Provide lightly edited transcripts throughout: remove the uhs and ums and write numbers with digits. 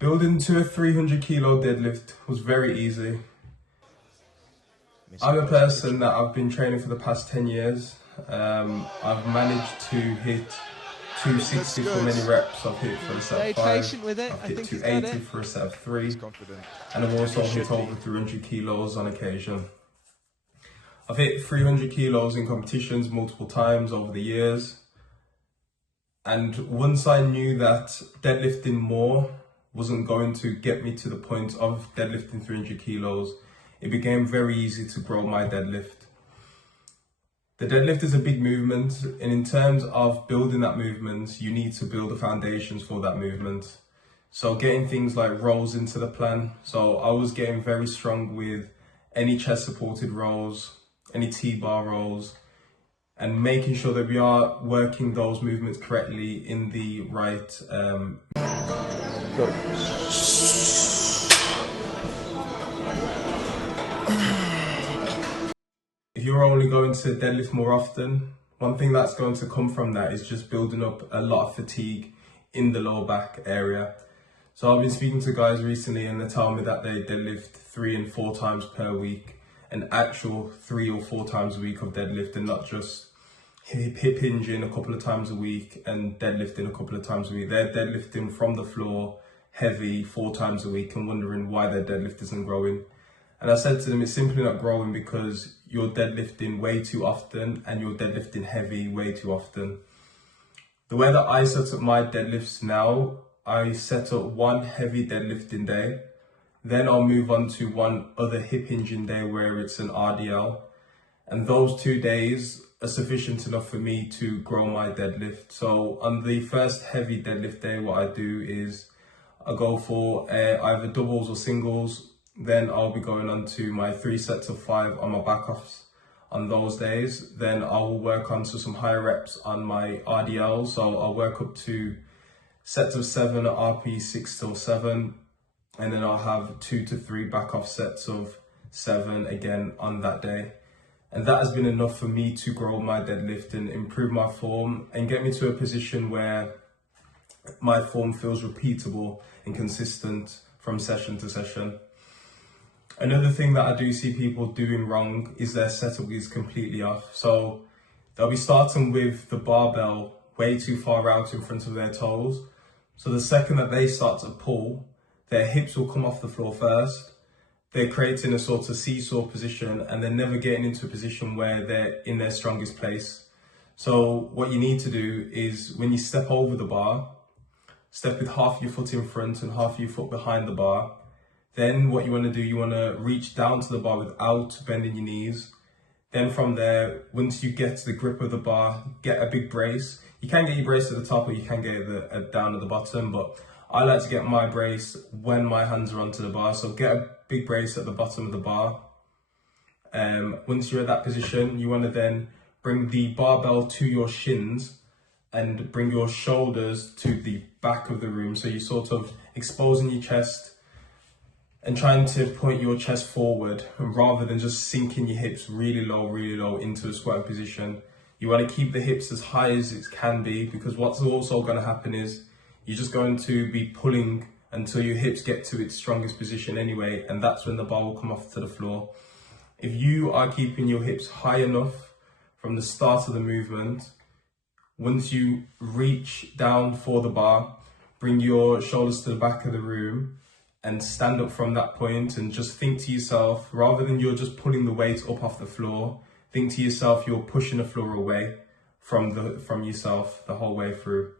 Building to a 300 kilo deadlift was very easy. I'm a person that I've been training for the past 10 years. I've managed to hit 260 for many reps. I've hit for a set of 5. I've hit 280 for a set of 3. And I've also hit over 300 kilos on occasion. I've hit 300 kilos in competitions multiple times over the years. And once I knew that deadlifting more wasn't going to get me to the point of deadlifting 300 kilos, it became very easy to grow my deadlift. The deadlift is a big movement, and in terms of building that movement, you need to build the foundations for that movement. So getting things like rows into the plan. So I was getting very strong with any chest supported rows, any T-bar rows, and making sure that we are working those movements correctly in the right If you're only going to deadlift more often, one thing that's going to come from that is just building up a lot of fatigue in the lower back area. So I've been speaking to guys recently and they tell me that they deadlift 3 and 4 times per week, an actual 3 or 4 times a week of deadlift, and not just hip hinging a couple of times a week and deadlifting a couple of times a week. They're deadlifting from the floor heavy 4 times a week and wondering why their deadlift isn't growing. And I said to them, it's simply not growing because you're deadlifting way too often and you're deadlifting heavy way too often. The way that I set up my deadlifts now, I set up one heavy deadlifting day, then I'll move on to one other hip hinging day where it's an RDL. And those 2 days are sufficient enough for me to grow my deadlift. So on the first heavy deadlift day, what I do is I go for either doubles or singles. Then I'll be going on to my 3 sets of 5 on my back offs on those days. Then I will work on to some higher reps on my RDL. So I'll work up to sets of 7 at RP 6 till 7. And then I'll have 2 to 3 back off sets of 7 again on that day. And that has been enough for me to grow my deadlift and improve my form and get me to a position where my form feels repeatable and consistent from session to session. Another thing that I do see people doing wrong is their setup is completely off. So they'll be starting with the barbell way too far out in front of their toes. So the second that they start to pull, their hips will come off the floor first. They're creating a sort of seesaw position and they're never getting into a position where they're in their strongest place. So what you need to do is when you step over the bar, step with half your foot in front and half your foot behind the bar. Then what you want to do, you want to reach down to the bar without bending your knees. Then from there, once you get to the grip of the bar, get a big brace. You can get your brace at the top or you can get it down at the bottom, but I like to get my brace when my hands are onto the bar. So get a big brace at the bottom of the bar. Once you're at that position, you want to then bring the barbell to your shins and bring your shoulders to the back of the room. So you're sort of exposing your chest and trying to point your chest forward rather than just sinking your hips really low into a squatting position. You want to keep the hips as high as it can be, because what's also going to happen is you're just going to be pulling until your hips get to its strongest position anyway, and that's when the bar will come off to the floor. If you are keeping your hips high enough from the start of the movement, once you reach down for the bar, bring your shoulders to the back of the room and stand up from that point and just think to yourself, rather than you're just pulling the weight up off the floor, think to yourself you're pushing the floor away from yourself the whole way through.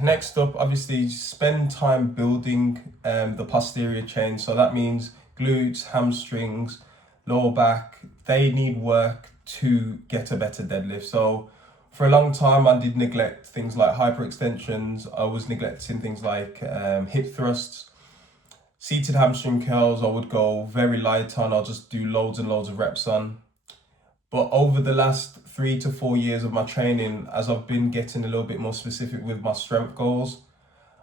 Next up, obviously, spend time building the posterior chain. So that means glutes, hamstrings, lower back, they need work to get a better deadlift. So for a long time, I did neglect things like hyperextensions. I was neglecting things like hip thrusts, seated hamstring curls. I would go very light on. I'll just do loads and loads of reps on. But over the last 3 to 4 years of my training, as I've been getting a little bit more specific with my strength goals,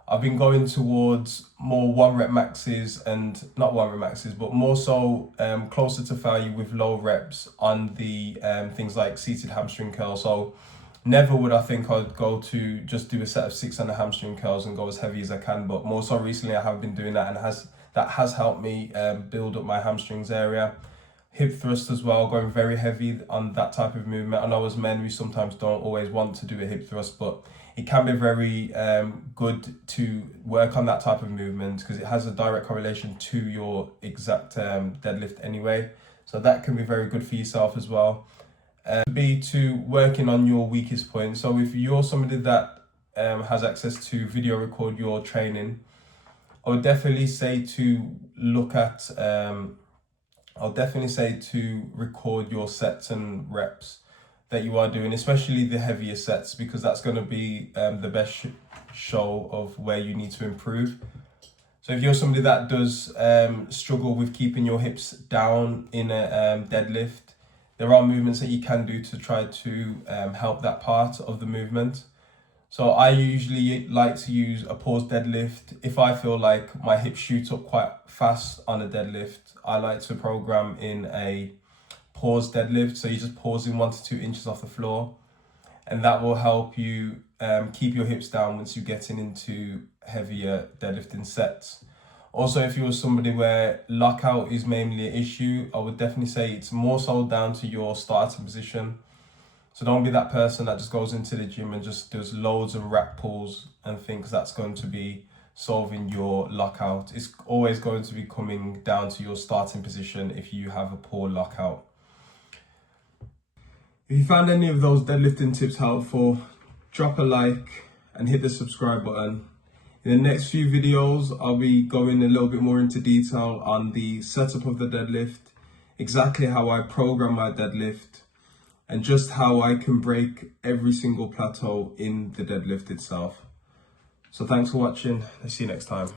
I've been going towards more 1 rep maxes, and not 1 rep maxes, but more so closer to failure with low reps on the things like seated hamstring curl. So Never would I think I'd go to just do a set of 6 on the hamstring curls and go as heavy as I can, but more so recently I have been doing that, and that has helped me build up my hamstrings area. Hip thrust as well, going very heavy on that type of movement. I know as men we sometimes don't always want to do a hip thrust, but it can be very good to work on that type of movement because it has a direct correlation to your exact deadlift anyway. So that can be very good for yourself as well. Be to working on your weakest point. So if you're somebody that has access to video record your training, I would definitely say to look at I'll definitely say to record your sets and reps that you are doing, especially the heavier sets, because that's going to be the best show of where you need to improve. So if you're somebody that does struggle with keeping your hips down in a deadlift, there are movements that you can do to try to help that part of the movement. So I usually like to use a pause deadlift. If I feel like my hips shoot up quite fast on a deadlift, I like to program in a pause deadlift. So you're just pausing 1 to 2 inches off the floor, and that will help you keep your hips down once you're getting into heavier deadlifting sets. Also, if you're somebody where lockout is mainly an issue, I would definitely say it's more so down to your starting position. So don't be that person that just goes into the gym and just does loads of rack pulls and thinks that's going to be solving your lockout. It's always going to be coming down to your starting position if you have a poor lockout. If you found any of those deadlifting tips helpful, drop a like and hit the subscribe button. In the next few videos, I'll be going a little bit more into detail on the setup of the deadlift, exactly how I program my deadlift, and just how I can break every single plateau in the deadlift itself. So thanks for watching. I'll see you next time.